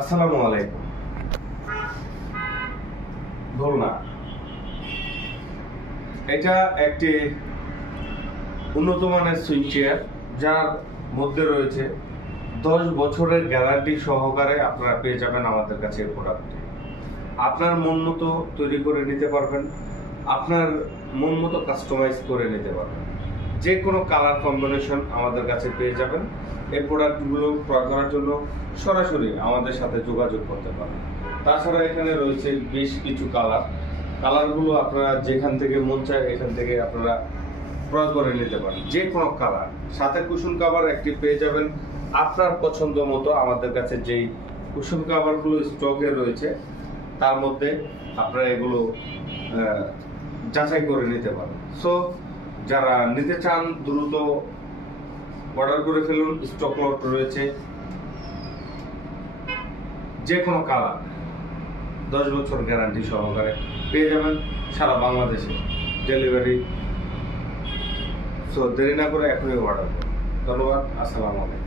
আসসালামু আলাইকুম। দোলনা এটা একটি উন্নত মানের সুইং চেয়ার, যার মধ্যে রয়েছে 10 বছরের গ্যারান্টি সহকারে আপনারা পেয়ে যাবেন আমাদের কাছে এই প্রোডাক্টটি। আপনার মন মতো তৈরি করে নিতে পারবেন, আপনার মন মতো কাস্টমাইজ করে নিতে পারবেন। যে কোনো কালার কম্বিনেশন আমাদের কাছে পেয়ে যাবেন। এই প্রোডাক্টগুলো ক্রয় করার জন্য সরাসরি আমাদের সাথে যোগাযোগ করতে পারেন। তাছাড়া এখানে রয়েছে বেশ কিছু কালারগুলো আপনারা যেখান থেকে মন চায় এখান থেকে আপনারা ক্রয় করে নিতে পারেন। যে কোনো কালার, সাথে কুশন কাভার একটি পেয়ে যাবেন আপনার পছন্দ মতো। আমাদের কাছে যেই কুশন কাভারগুলো স্টকে রয়েছে তার মধ্যে আপনারা এগুলো যাচাই করে নিতে পারেন। সো যারা নিতে চান দ্রুত অর্ডার করে ফেলুন। স্টক লট রয়েছে যে কোনো কালার, 10 বছর গ্যারান্টি সহকারে পেয়ে যাবেন সারা বাংলাদেশে ডেলিভারি। সো দেরি না করে এখনই অর্ডার করুন। ধন্যবাদ। আসসালামু আলাইকুম।